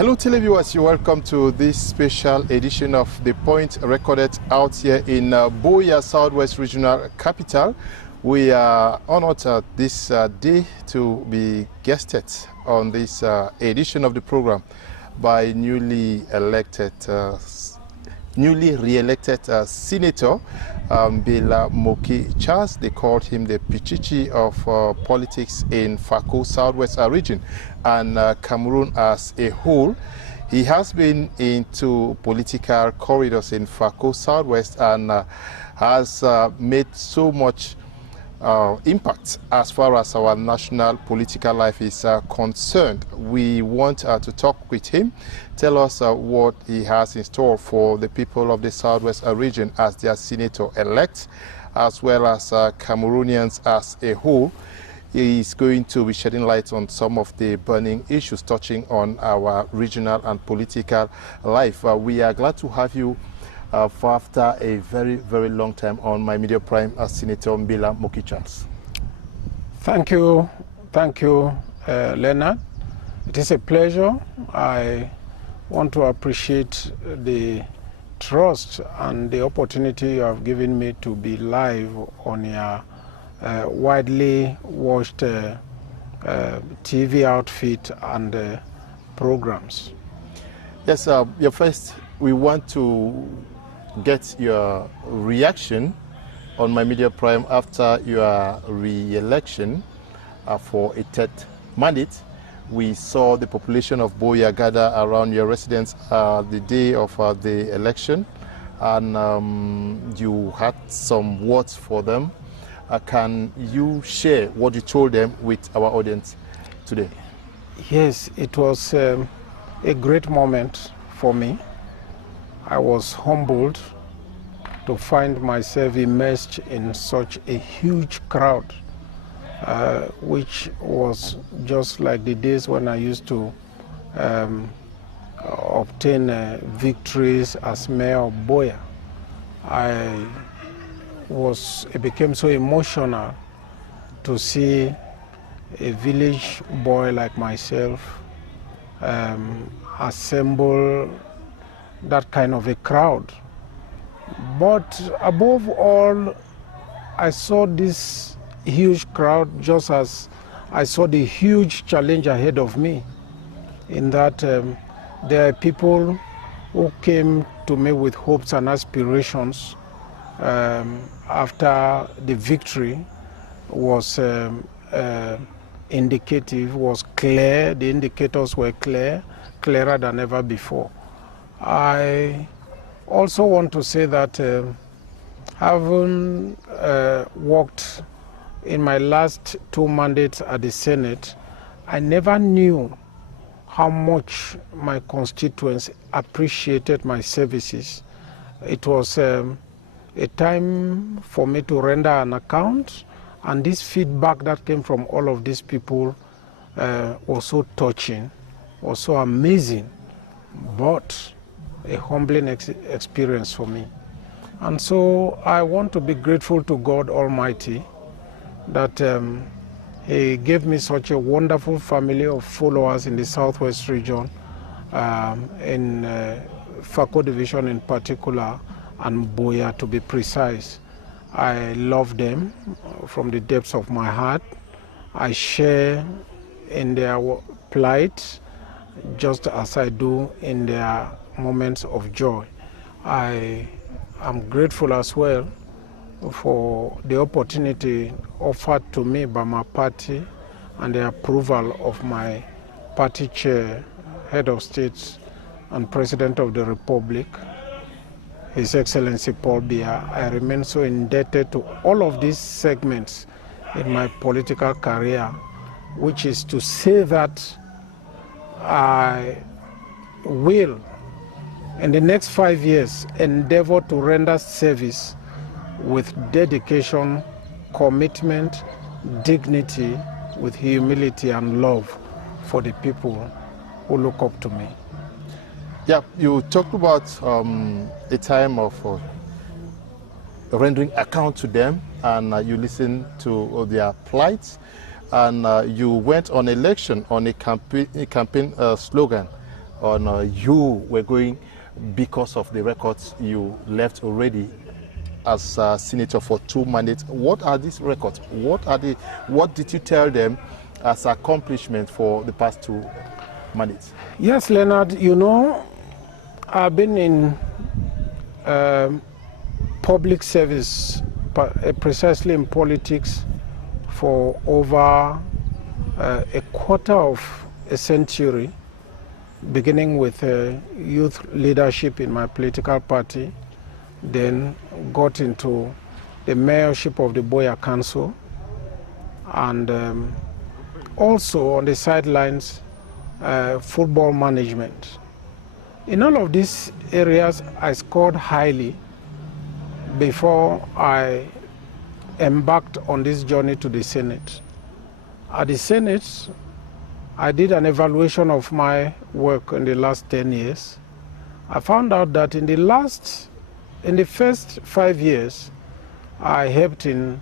Hello televiewers, you're welcome to this special edition of The Point, recorded out here in Buea, Southwest Regional Capital. We are honored this day to be guested on this edition of the program by newly re-elected Senator Mbella Moki Charles. They called him the Pichichi of politics in Fako Southwest region and Cameroon as a whole. He has been into political corridors in Fako Southwest and has made so much impact as far as our national political life is concerned. We want to talk with him, tell us what he has in store for the people of the Southwest region as their senator-elect, as well as Cameroonians as a whole. He is going to be shedding light on some of the burning issues touching on our regional and political life. We are glad to have you for after a very, very long time on My Media Prime as Senator Mbella Moki Charles. Thank you, Leonard. It is a pleasure. I want to appreciate the trust and the opportunity you have given me to be live on your widely watched TV outfit and programs. Yes, first we want to get your reaction on My Media Prime after your re-election for a third mandate. We saw the population of Buea gather around your residence the day of the election, and you had some words for them. Can you share what you told them with our audience today? Yes, it was a great moment for me. I was humbled to find myself immersed in such a huge crowd, which was just like the days when I used to obtain victories as mayor of Buea. It became so emotional to see a village boy like myself assemble that kind of a crowd. But above all, I saw this huge crowd just as I saw the huge challenge ahead of me, in that there are people who came to me with hopes and aspirations after the victory was indicative, was clear. The indicators were clearer than ever before. I also want to say that having worked in my last 2 mandates at the Senate, I never knew how much my constituents appreciated my services. It was a time for me to render an account, and this feedback that came from all of these people was so touching, was so amazing, but a humbling experience for me. And so I want to be grateful to God Almighty that He gave me such a wonderful family of followers in the Southwest region, in Fako Division in particular, and Buea to be precise. I love them from the depths of my heart. I share in their plight just as I do in their moments of joy. I am grateful as well for the opportunity offered to me by my party and the approval of my party chair, head of state and president of the Republic, His Excellency Paul Biya. I remain so indebted to all of these segments in my political career, which is to say that I will, in the next 5 years, endeavor to render service with dedication, commitment, dignity, with humility and love for the people who look up to me. Yeah, you talked about a time of rendering account to them, and you listened to their plight, and you went on election on a campaign slogan on you were going because of the records you left already as senator for 2 mandates. What are these records? What did you tell them as accomplishment for the past 2 mandates? Yes, Leonard, you know, I've been in public service, precisely in politics, for over a quarter of a century, beginning with youth leadership in my political party, then got into the mayorship of the Boya Council, and also on the sidelines, football management. In all of these areas, I scored highly before I embarked on this journey to the Senate. At the Senate, I did an evaluation of my work in the last 10 years. I found out that in the first 5 years, I helped in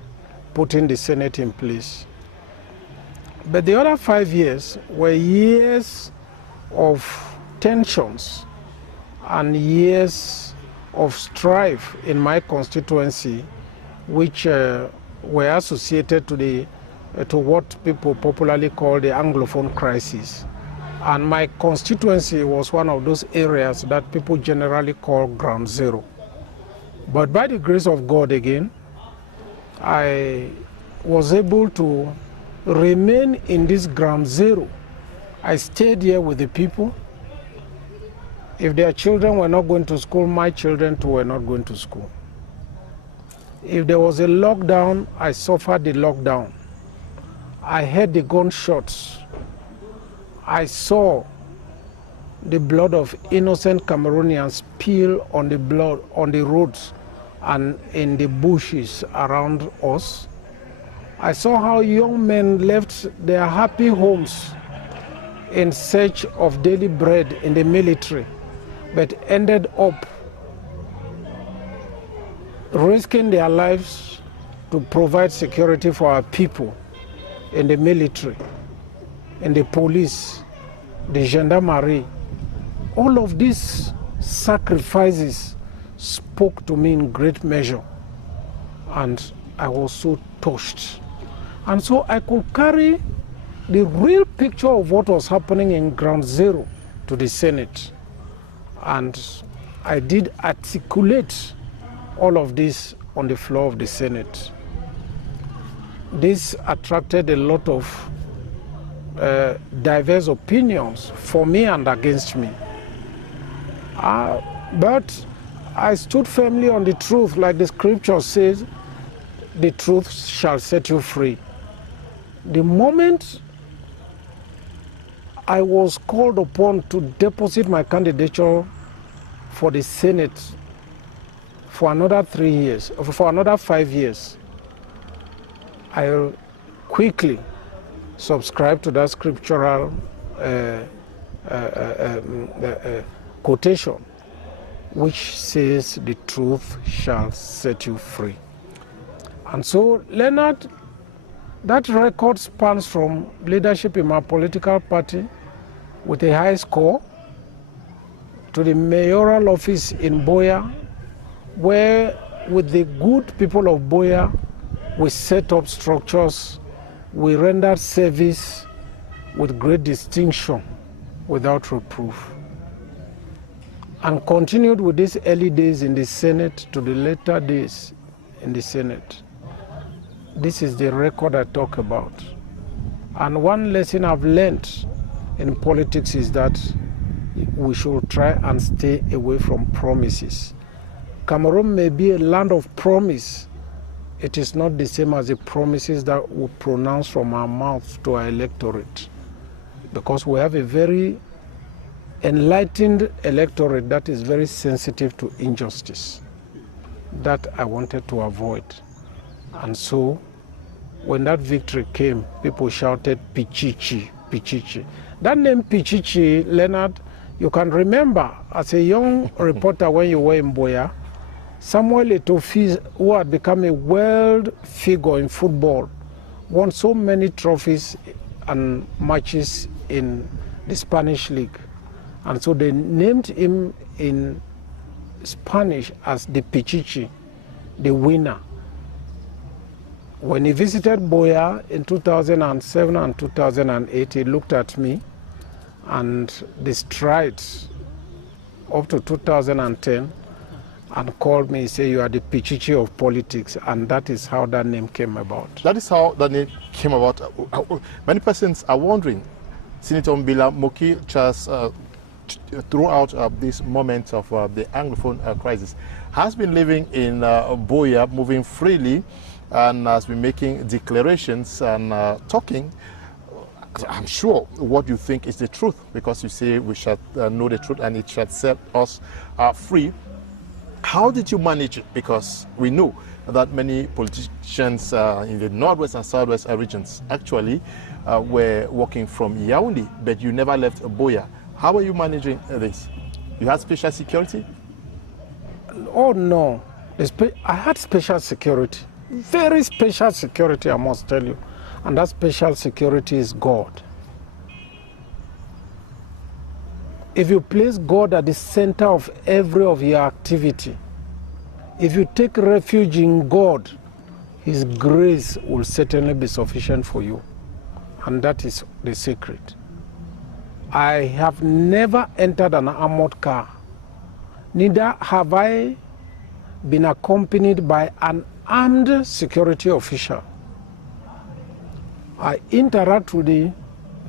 putting the Senate in place. But the other 5 years were years of tensions and years of strife in my constituency, which were associated to what people popularly call the Anglophone Crisis. And my constituency was one of those areas that people generally call ground zero. But by the grace of God again, I was able to remain in this ground zero. I stayed here with the people. If their children were not going to school, my children too were not going to school. If there was a lockdown, I suffered the lockdown. I heard the gunshots. I saw the blood of innocent Cameroonians spill on the roads and in the bushes around us. I saw how young men left their happy homes in search of daily bread in the military, but ended up risking their lives to provide security for our people in the military, in the police, the gendarmerie. All of these sacrifices spoke to me in great measure, and I was so touched. And so I could carry the real picture of what was happening in ground zero to the Senate. And I did articulate all of this on the floor of the Senate. This attracted a lot of diverse opinions for me and against me. But I stood firmly on the truth, like the scripture says, the truth shall set you free. The moment I was called upon to deposit my candidature for the Senate for another 3 years, for another 5 years, I quickly subscribed to that scriptural quotation, which says, the truth shall set you free. And so, Leonard, that record spans from leadership in my political party with a high score to the mayoral office in Boya, where with the good people of Boya, we set up structures, we rendered service with great distinction, without reproof, and continued with these early days in the Senate to the later days in the Senate. This is the record I talk about. And one lesson I've learned in politics is that we should try and stay away from promises. Cameroon may be a land of promise. It is not the same as the promises that we pronounce from our mouth to our electorate, because we have a very enlightened electorate that is very sensitive to injustice. That I wanted to avoid. And so, when that victory came, people shouted, Pichichi, Pichichi. That name Pichichi, Leonard, you can remember as a young reporter when you were in Boya, Samuel Eto'o, who had become a world figure in football, won so many trophies and matches in the Spanish league. And so they named him in Spanish as the Pichichi, the winner. When he visited Buea in 2007 and 2008, he looked at me and the strides up to 2010 and called me and said, "You are the Pichichi of politics," and that is how that name came about. That is how the name came about. Many persons are wondering, Senator Mbella Moki just throughout this moment of the Anglophone crisis has been living in Buea, moving freely, and has been making declarations and talking. I'm sure what you think is the truth, because you say we shall know the truth and it shall set us free. How did you manage it? Because we know that many politicians in the northwest and southwest regions actually were working from Yaoundé, but you never left Buea. How are you managing this? You had special security? Oh no, I had special security, very special security, I must tell you. And that special security is God. If you place God at the center of every of your activity, if you take refuge in God, His grace will certainly be sufficient for you. And that is the secret. I have never entered an armored car. Neither have I been accompanied by an armed security official. I interact with the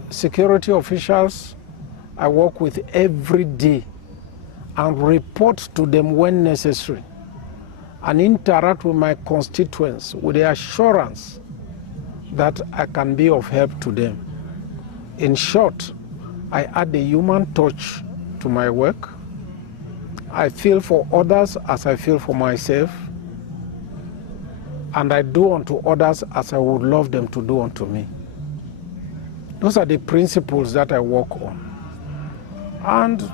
security officials I work with every day and report to them when necessary, and interact with my constituents with the assurance that I can be of help to them. In short, I add the human touch to my work. I feel for others as I feel for myself, and I do unto others as I would love them to do unto me. Those are the principles that I work on. And,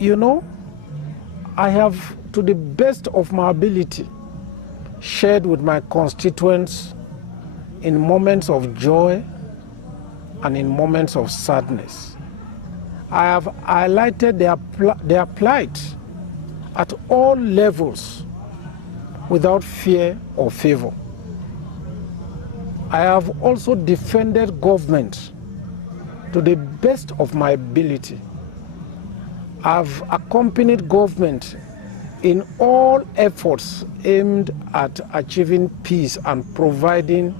you know, I have, to the best of my ability, shared with my constituents in moments of joy and in moments of sadness. I have highlighted their plight at all levels without fear or favor. I have also defended government to the best of my ability. I've accompanied government in all efforts aimed at achieving peace and providing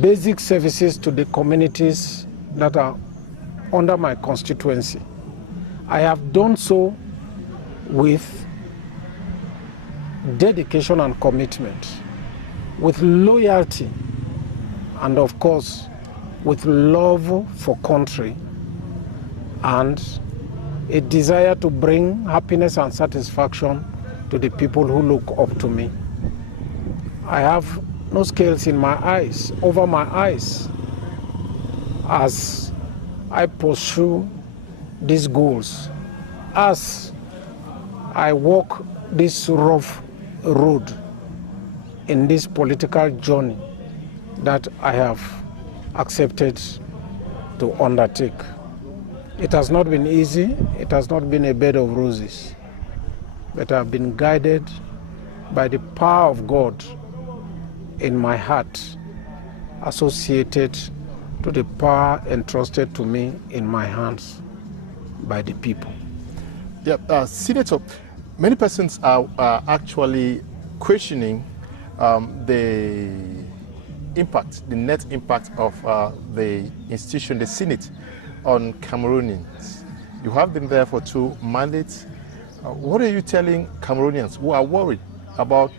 basic services to the communities that are under my constituency. I have done so with dedication and commitment, with loyalty, and of course, with love for country and a desire to bring happiness and satisfaction to the people who look up to me. I have no scales in my eyes, over my eyes, as I pursue these goals, as I walk this rough road in this political journey that I have accepted to undertake. It has not been easy, it has not been a bed of roses, but I've been guided by the power of God in my heart, associated to the power entrusted to me in my hands by the people. Yeah, Senator, many persons are actually questioning the impact, the net impact of the institution, the Senate, on Cameroonians. You have been there for 2 mandates. What are you telling Cameroonians who are worried about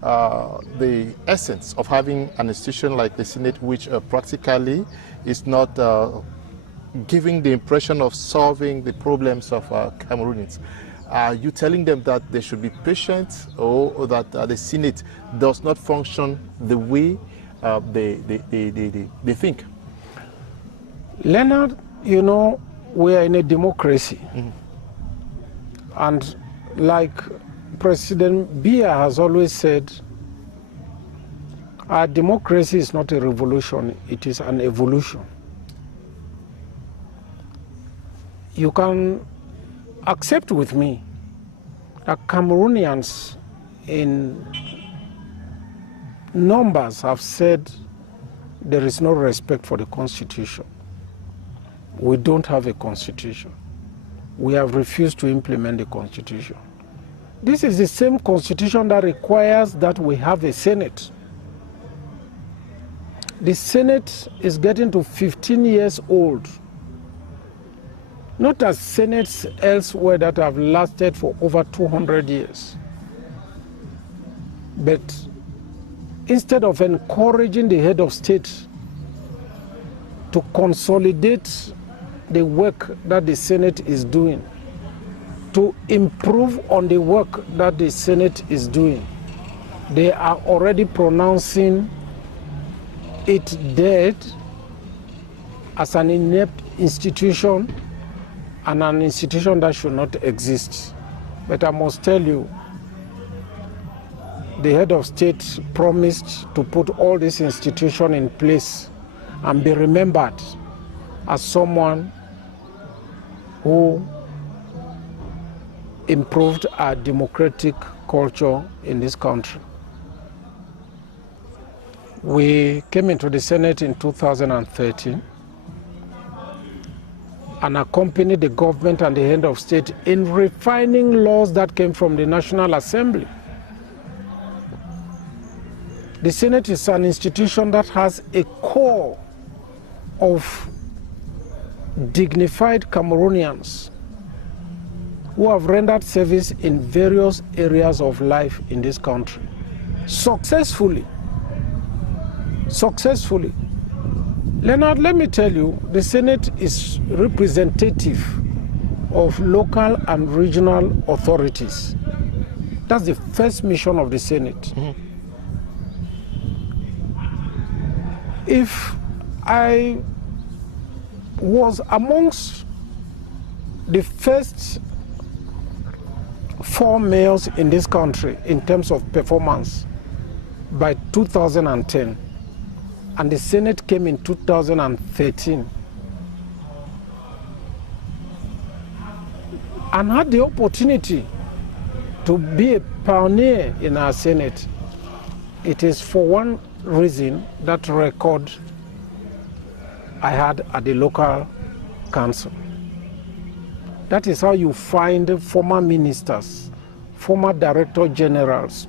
the essence of having an institution like the Senate, which practically is not giving the impression of solving the problems of Cameroonians? Are you telling them that they should be patient, or that the Senate does not function the way they think? Leonard, you know, we are in a democracy. Mm-hmm. And like President Biya has always said, our democracy is not a revolution, it is an evolution. you can accept with me that Cameroonians in numbers have said there is no respect for the Constitution. We don't have a Constitution. We have refused to implement the Constitution. This is the same Constitution that requires that we have a Senate. The Senate is getting to 15 years old. Not as senates elsewhere that have lasted for over 200 years. But instead of encouraging the head of state to consolidate the work that the Senate is doing, to improve on the work that the Senate is doing, they are already pronouncing it dead as an inept institution and an institution that should not exist. But I must tell you, the head of state promised to put all this institution in place and be remembered as someone who improved our democratic culture in this country. We came into the Senate in 2013 and accompanied the government and the head of state in refining laws that came from the National Assembly. The Senate is an institution that has a core of dignified Cameroonians who have rendered service in various areas of life in this country successfully. Leonard, let me tell you, the Senate is representative of local and regional authorities. That's the first mission of the Senate. Mm-hmm. If I was amongst the first 4 mayors in this country in terms of performance by 2010, and the Senate came in 2013, and had the opportunity to be a pioneer in our Senate, it is for one reason, that record I had at the local council. That is how you find former ministers, former director generals,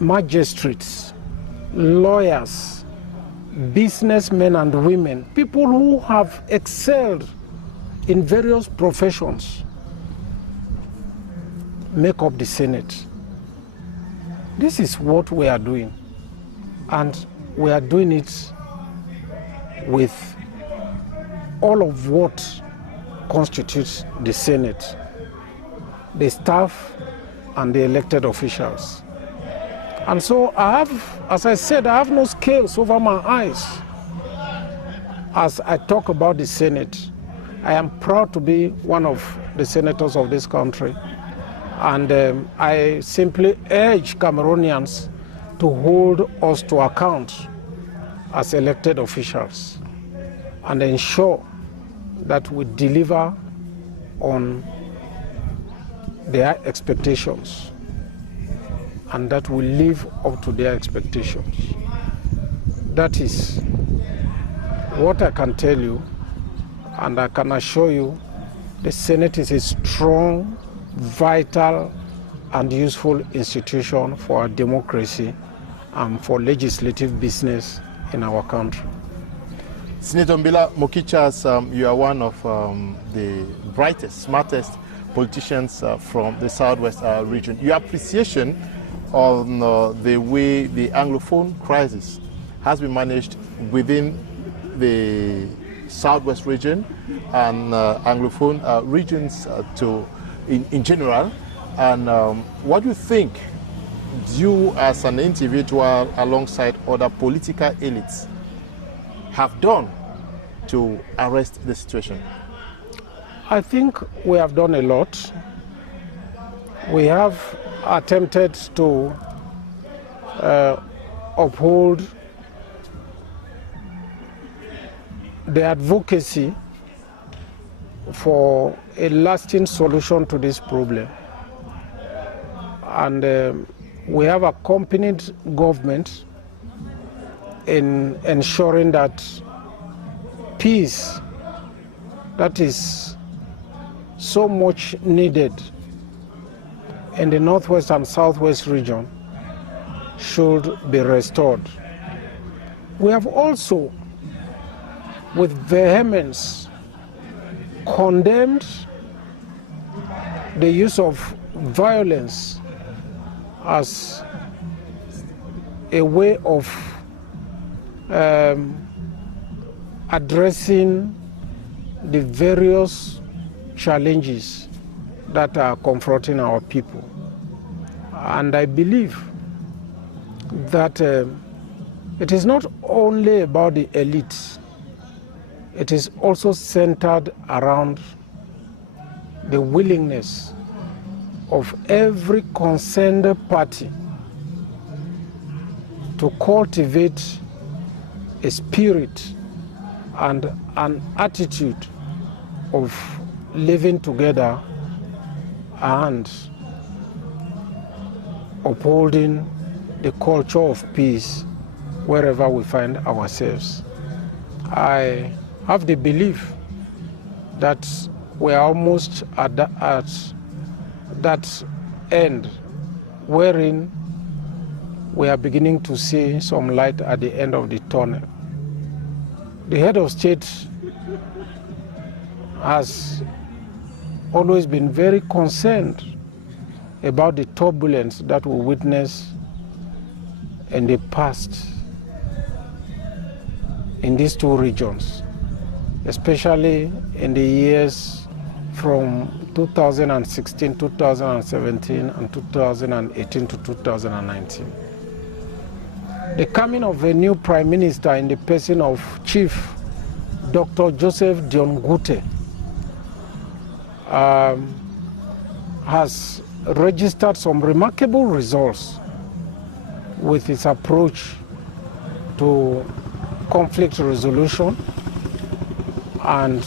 magistrates, lawyers, businessmen and women, people who have excelled in various professions, make up the Senate. This is what we are doing, and we are doing it with all of what constitutes the Senate, the staff and the elected officials. And so I have, as I said, I have no scales over my eyes as I talk about the Senate. I am proud to be one of the senators of this country, and I simply urge Cameroonians to hold us to account as elected officials and ensure that we deliver on their expectations and that we live up to their expectations. That is what I can tell you, and I can assure you the Senate is a strong, vital and useful institution for our democracy and for legislative business in our country. Senator Mbella, Moki, you are one of the brightest, smartest politicians from the Southwest region. Your appreciation on the way the Anglophone crisis has been managed within the Southwest region and Anglophone regions in general, and what do you think you as an individual alongside other political elites have done to arrest the situation? I think we have done a lot. We have attempted to uphold the advocacy for a lasting solution to this problem. And we have accompanied government in ensuring that peace that is so much needed in the northwest and southwest region should be restored. We have also, with vehemence, condemned the use of violence as a way of addressing the various challenges that are confronting our people. And I believe that it is not only about the elites, it is also centered around the willingness of every concerned party to cultivate a spirit and an attitude of living together and upholding the culture of peace wherever we find ourselves. I have the belief that we are almost at that end wherein we are beginning to see some light at the end of the tunnel. The head of state has always been very concerned about the turbulence that we witnessed in the past in these two regions, especially in the years from 2016, 2017, and 2018 to 2019. The coming of a new prime minister in the person of Chief Dr. Joseph Diongute has registered some remarkable results with its approach to conflict resolution and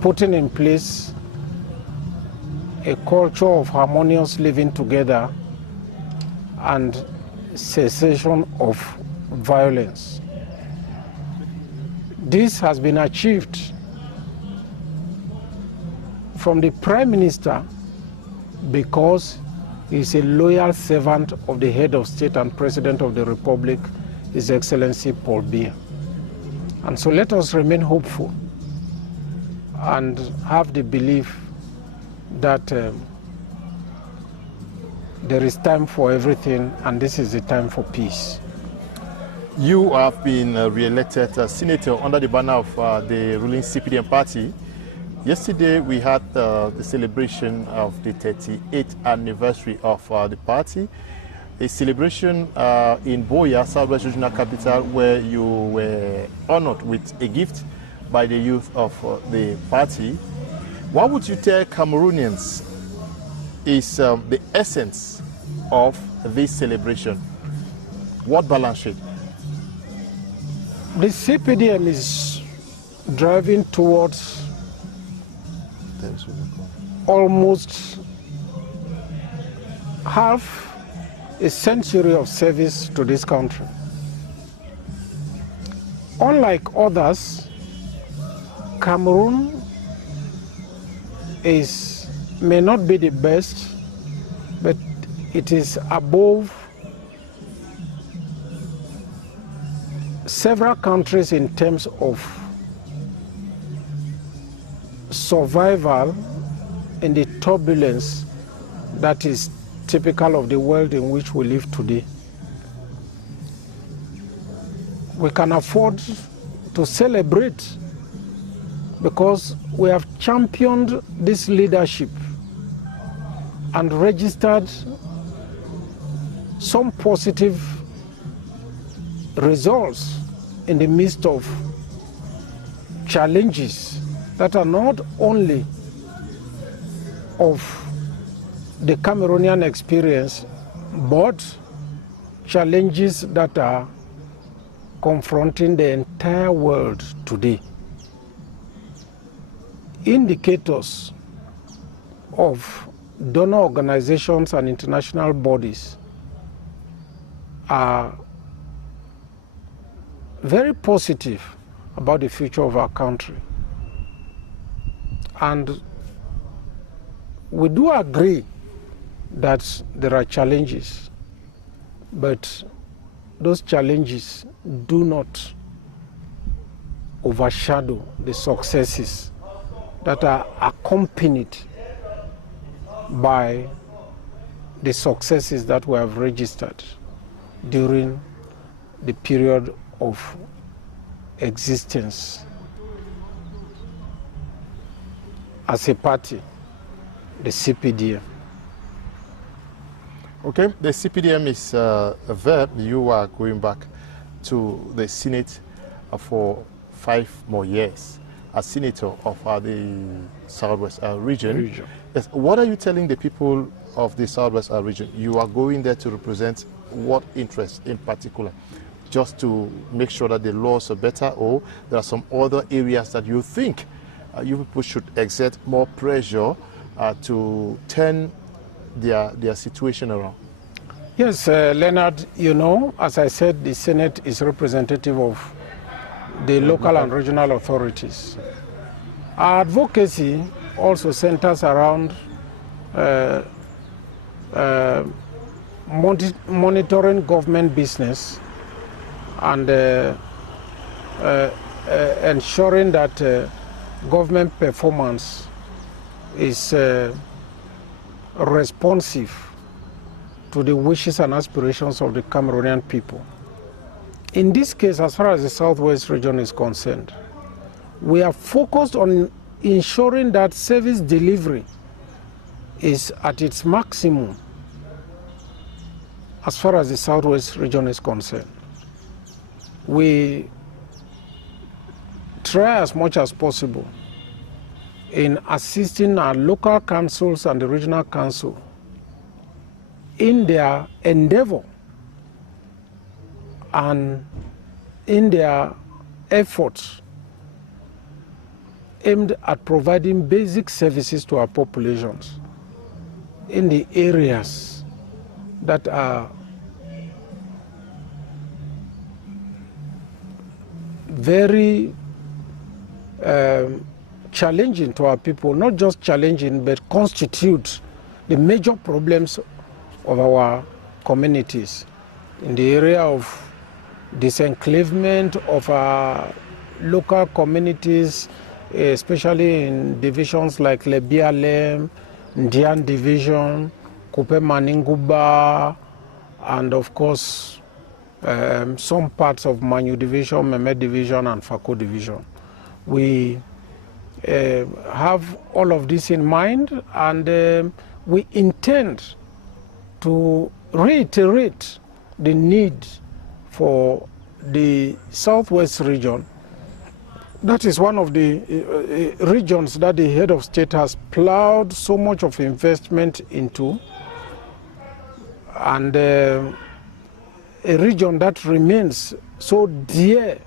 putting in place a culture of harmonious living together and cessation of violence. This has been achieved from the Prime Minister because he is a loyal servant of the head of state and President of the Republic, His Excellency Paul Biya. And so let us remain hopeful and have the belief that there is time for everything, and this is the time for peace. You have been re-elected senator under the banner of the ruling CPDM party. Yesterday we had the celebration of the 38th anniversary of the party, a celebration in Boya, Southwest Regional Capital, where you were honored with a gift by the youth of the party. What would you tell Cameroonians is the essence of this celebration? What balance sheet? The CPDM is driving towards almost half a century of service to this country. Unlike others, Cameroon may not be the best, but it is above several countries in terms of survival in the turbulence that is typical of the world in which we live today. We can afford to celebrate because we have championed this leadership and registered some positive results in the midst of challenges that are not only of the Cameroonian experience, but challenges that are confronting the entire world today. indicators of donor organizations and international bodies are very positive about the future of our country. And we do agree that there are challenges, but those challenges do not overshadow the successes that are accompanied by the successes that we have registered during the period of existence as a party, the CPDM. Okay, the CPDM is a verb. You are going back to the Senate for 5 more years as senator of the Southwest region. Yes. What are you telling the people of the Southwest region? You are going there to represent what interest in particular? Just to make sure that the laws are better, or there are some other areas that you think you people should exert more pressure to turn their situation around? Yes, Leonard, you know, as I said, the Senate is representative of the local and regional authorities. Our advocacy also centers around monitoring government business and ensuring that government performance is responsive to the wishes and aspirations of the Cameroonian people. In this case, as far as the Southwest region is concerned, we are focused on ensuring that service delivery is at its maximum as far as the Southwest region is concerned. We try as much as possible in assisting our local councils and the regional council in their endeavor and in their efforts aimed at providing basic services to our populations in the areas that are very challenging to our people, not just challenging, but constitute the major problems of our communities in the area of disenclavement of our local communities, especially in divisions like Lebialem, Ndian Division, Kupe Maninguba, and of course some parts of Manyu Division, Meme Division, and Fako Division. We have all of this in mind, and we intend to reiterate the need for the Southwest region. That is one of the regions that the head of state has plowed so much of investment into, and a region that remains so dear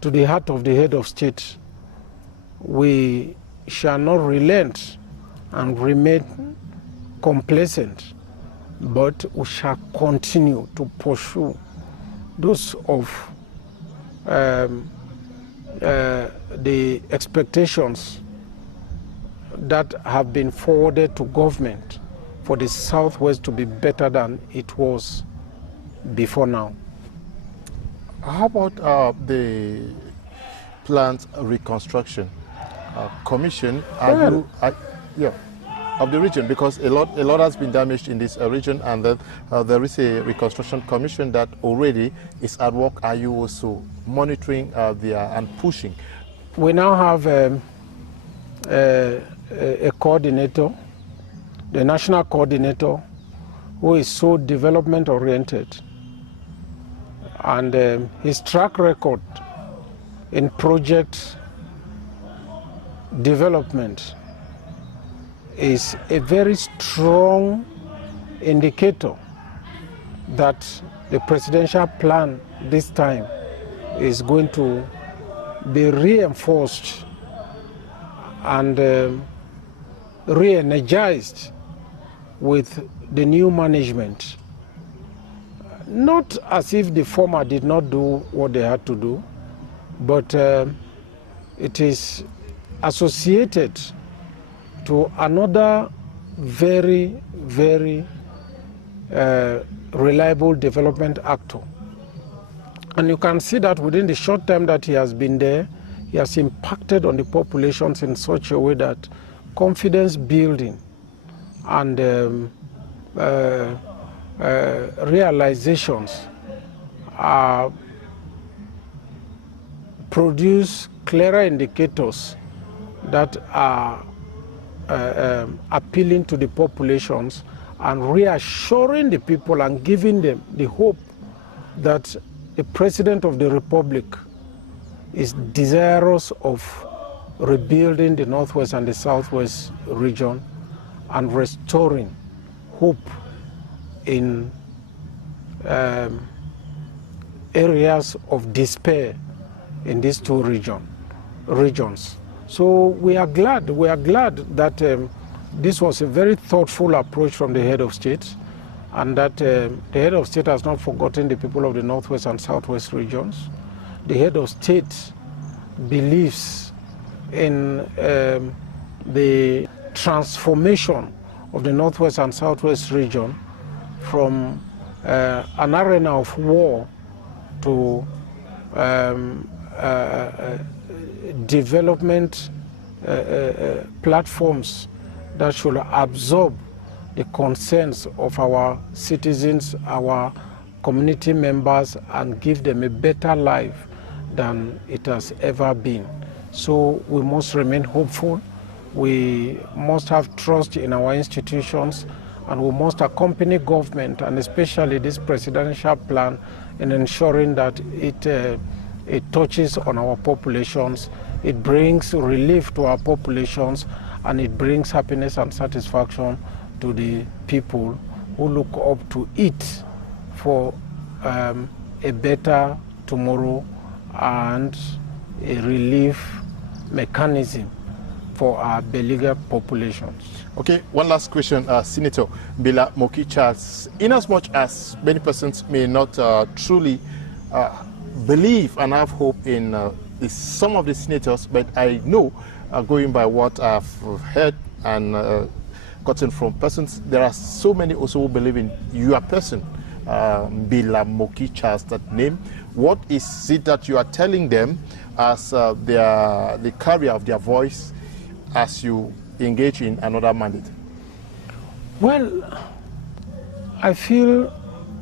to the heart of the head of state. We shall not relent and remain complacent, but we shall continue to pursue those of the expectations that have been forwarded to government for the Southwest to be better than it was before now. How about the Plant Reconstruction Commission? Of the region, because a lot has been damaged in this region, and then there is a Reconstruction Commission that already is at work. Are you also monitoring and pushing? We now have a coordinator, the national coordinator, who is so development oriented, and his track record in project development is a very strong indicator that the presidential plan this time is going to be reinforced and re-energized with the new management. Not as if the former did not do what they had to do, but it is associated to another very, very reliable development actor. And you can see that within the short time that he has been there, he has impacted on the populations in such a way that confidence building and realizations produce clearer indicators that are appealing to the populations and reassuring the people and giving them the hope that the President of the Republic is desirous of rebuilding the Northwest and the Southwest region and restoring hope in areas of despair in these two regions. So we are glad that this was a very thoughtful approach from the head of state, and that the head of state has not forgotten the people of the Northwest and Southwest regions. The head of state believes in the transformation of the Northwest and Southwest region from an arena of war to development platforms that should absorb the concerns of our citizens, our community members, and give them a better life than it has ever been. So we must remain hopeful. We must have trust in our institutions, and we must accompany government, and especially this presidential plan, in ensuring that it touches on our populations, it brings relief to our populations, and it brings happiness and satisfaction to the people who look up to it for a better tomorrow and a relief mechanism for our beleaguered populations. Okay, one last question, Senator Mbella Moki Charles. In as much as many persons may not truly believe and have hope in some of the senators, but I know, going by what I've heard and gotten from persons, there are so many also who believe in your person, Mbella Moki Charles, that name. What is it that you are telling them as the carrier of their voice as you engage in another mandate? Well, I feel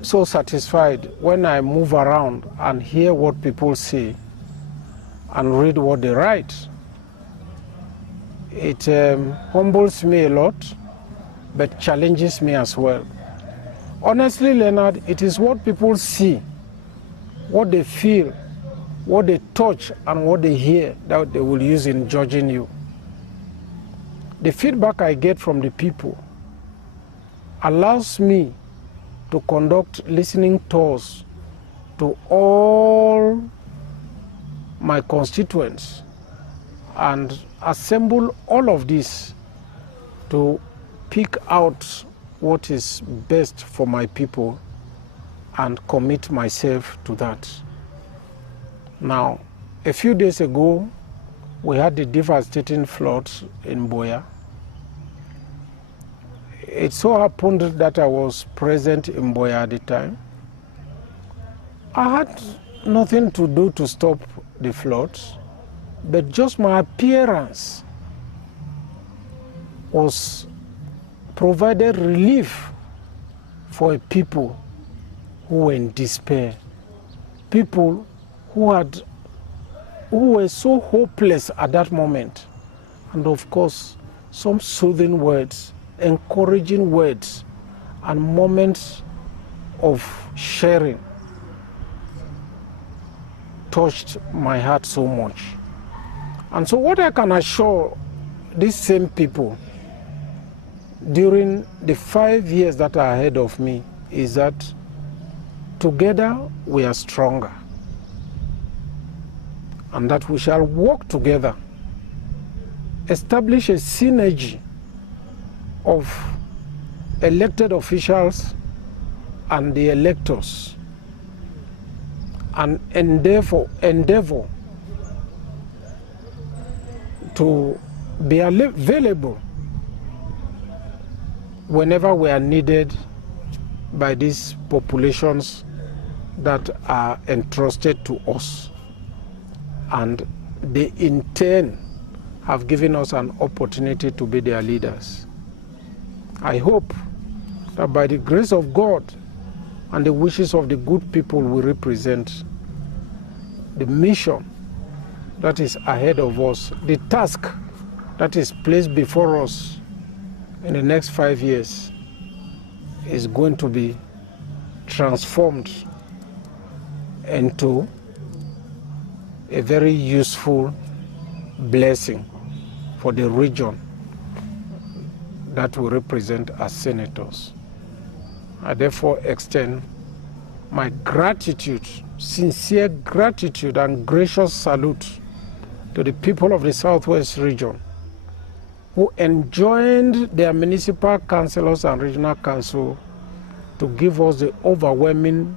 so satisfied when I move around and hear what people say and read what they write. It humbles me a lot, but challenges me as well. Honestly, Leonard, it is what people see, what they feel, what they touch, and what they hear that they will use in judging you. The feedback I get from the people allows me to conduct listening tours to all my constituents and assemble all of this to pick out what is best for my people and commit myself to that. Now, a few days ago, we had the devastating floods in Mbella. It so happened that I was present in Mbella at the time. I had nothing to do to stop the floods, but just my appearance was provided relief for a people who were in despair, people who were so hopeless at that moment. And of course, some soothing words, encouraging words, and moments of sharing touched my heart so much. And so what I can assure these same people during the 5 years that are ahead of me is that together we are stronger, and that we shall work together establish a synergy of elected officials and the electors, and endeavor to be available whenever we are needed by these populations that are entrusted to us. And they in turn have given us an opportunity to be their leaders. I hope that by the grace of God and the wishes of the good people we represent, the mission that is ahead of us, the task that is placed before us in the next 5 years is going to be transformed into a very useful blessing for the region that we represent as senators. I therefore extend my gratitude, sincere gratitude and gracious salute to the people of the Southwest region who enjoined their municipal councillors and regional council to give us the overwhelming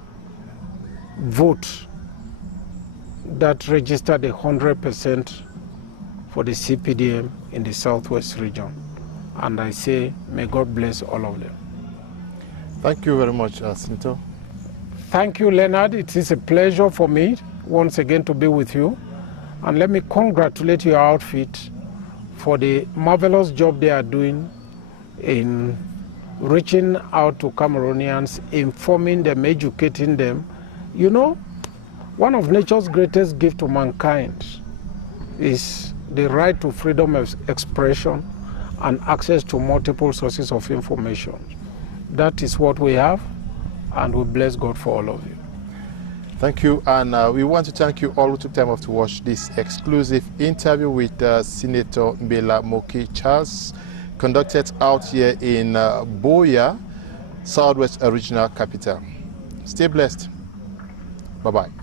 vote that registered 100% for the CPDM in the Southwest region. And I say, may God bless all of them. Thank you very much, Senator. Thank you, Leonard. It is a pleasure for me once again to be with you. And let me congratulate your outfit for the marvelous job they are doing in reaching out to Cameroonians, informing them, educating them. You know, one of nature's greatest gifts to mankind is the right to freedom of expression and access to multiple sources of information. That is what we have, and we bless God for all of you. Thank you, and we want to thank you all who took time off to watch this exclusive interview with Senator Mbella Moki Charles, conducted out here in Boya, Southwest Regional Capital. Stay blessed. Bye-bye.